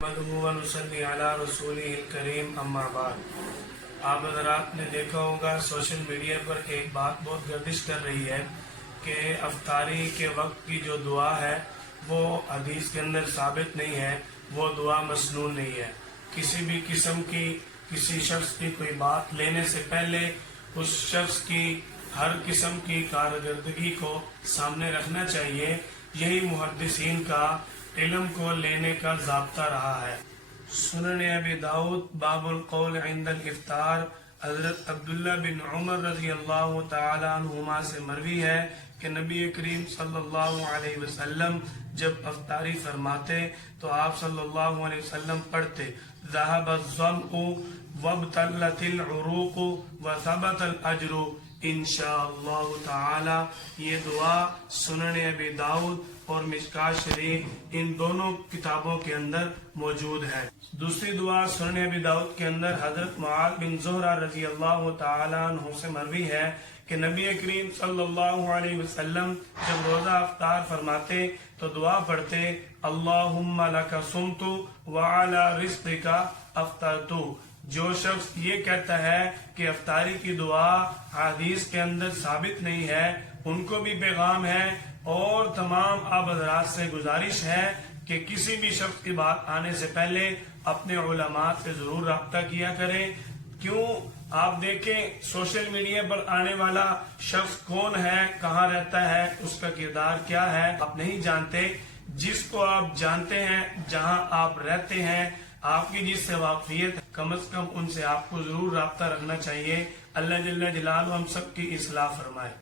ونصلی علی رسولہ الکریم اما بعد۔ آپ حضرات نے دیکھا ہوگا سوشل میڈیا پر ایک بات بہت گردش کر رہی ہے کہ افطاری کے وقت کی جو دعا ہے وہ حدیث کے اندر ثابت نہیں ہے، وہ دعا مسنون نہیں ہے۔ کسی بھی قسم کی کسی شخص کی کوئی بات لینے سے پہلے اس شخص کی ہر قسم کی کارکردگی کو سامنے رکھنا چاہیے۔ یہی محدثین کا علم کو لینے کا ضابطہ رہا ہے۔ سنن ابی داؤد باب القول عند الافطار، حضرت عبداللہ بن عمر رضی اللہ تعالی عنہما سے مروی ہے کہ نبی کریم صلی اللہ علیہ وسلم جب افطاری فرماتے تو آپ صلی اللہ علیہ وسلم پڑھتے ذهب الظمأ وابتلت العروق وثبت الاجر انشاءاللہ تعالی۔ یہ دعا سنن ابی داؤد اور مشکوٰۃ شریف ان دونوں کتابوں کے اندر موجود ہے۔ دوسری دعا سنن ابی داؤد کے اندر حضرت معاذ بن زہرہ رضی اللہ تعالی عنہ سے مروی ہے کہ نبی کریم صلی اللہ علیہ وسلم جب روزہ افطار فرماتے تو دعا پڑھتے اللہم لک صمت وعلی رزقک افطرت۔ جو شخص یہ کہتا ہے کہ افطاری کی دعا حدیث کے اندر ثابت نہیں ہے، ان کو بھی پیغام ہے اور تمام آپ حضرات سے گزارش ہے کہ کسی بھی شخص کی بات آنے سے پہلے اپنے علماء سے ضرور رابطہ کیا کریں۔ کیوں؟ آپ دیکھیں سوشل میڈیا پر آنے والا شخص کون ہے، کہاں رہتا ہے، اس کا کردار کیا ہے، آپ نہیں جانتے۔ جس کو آپ جانتے ہیں، جہاں آپ رہتے ہیں، آپ کی جس سے واقفیت، کم از کم ان سے آپ کو ضرور رابطہ رکھنا چاہیے۔ اللہ جل جلالہ ہم سب کی اصلاح فرمائے۔